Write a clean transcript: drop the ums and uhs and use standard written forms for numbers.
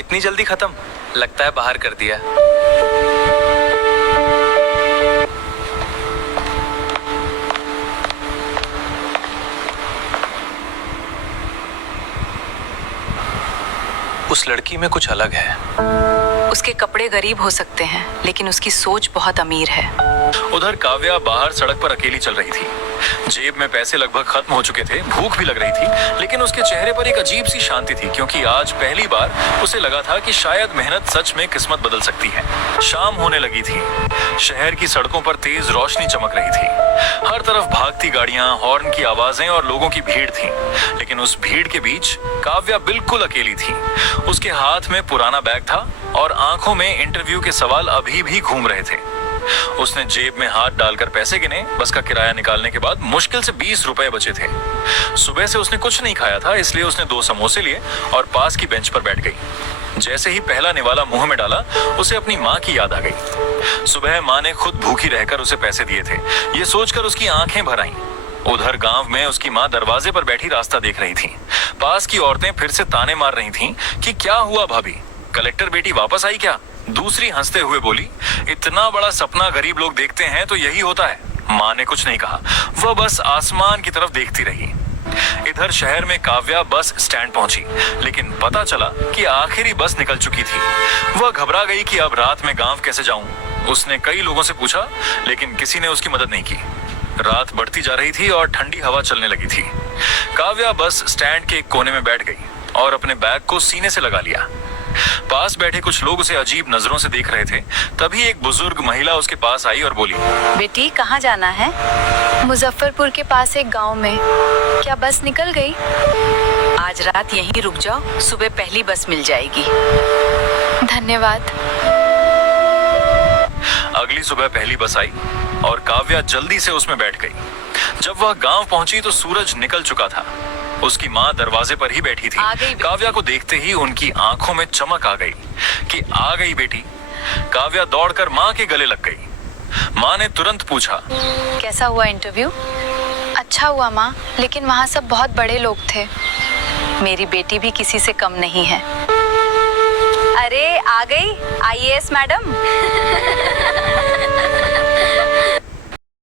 इतनी जल्दी खत्म? लगता है बाहर कर दिया। उस लड़की में कुछ अलग है। उसके कपड़े गरीब हो सकते हैं, लेकिन उसकी सोच बहुत अमीर है। उधर काव्या बाहर सड़क पर अकेली चल रही थी। जेब में पैसे लगभग खत्म हो चुके थे, भूख भी लग रही थी, लेकिन उसके चेहरे पर एक अजीब सी शांति थी, क्योंकि आज पहली बार उसे लगा था कि शायद मेहनत सच में किस्मत बदल सकती है। शाम होने लगी थी। शहर की सड़कों पर तेज रोशनी चमक रही थी। हर तरफ भागती गाड़ियां, हॉर्न की आवाजें और लोगों की भीड़ थी। लेकिन उस भीड़ के बीच काव्या बिल्कुल अकेली थी। उसके हाथ में पुराना बैग था और आंखों में इंटरव्यू के सवाल अभी भी घूम रहे थे। उसने जेब में हाथ डालकर पैसे गिने। बस का किराया निकालने के बाद मुश्किल से 20 रुपए बचे थे। सुबह से उसने कुछ नहीं खाया था, इसलिए उसने 2 समोसे लिए और पास की बेंच पर बैठ गई। जैसे ही पहला निवाला मुंह में डाला, उसे अपनी माँ की याद आ गई। सुबह माँ ने खुद भूखी रहकर उसे पैसे दिए थे। ये सोचकर उसकी आंखें भर आईं। उधर गांव में उसकी माँ दरवाजे पर बैठी रास्ता देख रही थी। पास की औरतें फिर से ताने मार रही थीं कि क्या हुआ भाभी, कलेक्टर बेटी वापस आई क्या? दूसरी हंसते हुए बोली, इतना बड़ा सपना गरीब लोग देखते हैं तो यही होता है। माँ ने कुछ नहीं कहा, वह बस आसमान की तरफ देखती रही। इधर शहर में काव्या बस स्टैंड पहुंची, लेकिन पता चला कि आखिरी बस निकल चुकी थी। वह घबरा गई कि अब रात में गांव कैसे जाऊं। उसने कई लोगों से पूछा, लेकिन किसी ने उसकी मदद नहीं की। रात बढ़ती जा रही थी और ठंडी हवा चलने लगी थी। काव्या बस स्टैंड के एक कोने में बैठ गई और अपने बैग को सीने से लगा लिया। पास बैठे कुछ लोग उसे अजीब नजरों से देख रहे थे। तभी एक बुजुर्ग महिला उसके पास आई और बोली, बेटी कहाँ जाना है? मुजफ्फरपुर के पास एक गांव में। क्या बस निकल गई? आज रात यहीं रुक जाओ, सुबह पहली बस मिल जाएगी। धन्यवाद। अगली सुबह पहली बस आई और काव्या जल्दी से उसमें बैठ गई। जब वह गांव पहुंची तो सूरज निकल चुका था। उसकी माँ दरवाजे पर ही बैठी थी। काव्या को देखते ही उनकी आंखों में चमक आ गई कि आ गई बेटी। काव्या दौड़कर माँ के गले लग गई। माँ ने तुरंत पूछा, कैसा हुआ इंटरव्यू? अच्छा हुआ माँ, लेकिन वहाँ सब बहुत बड़े लोग थे। मेरी बेटी भी किसी से कम नहीं है। अरे आ गई IAS मैडम।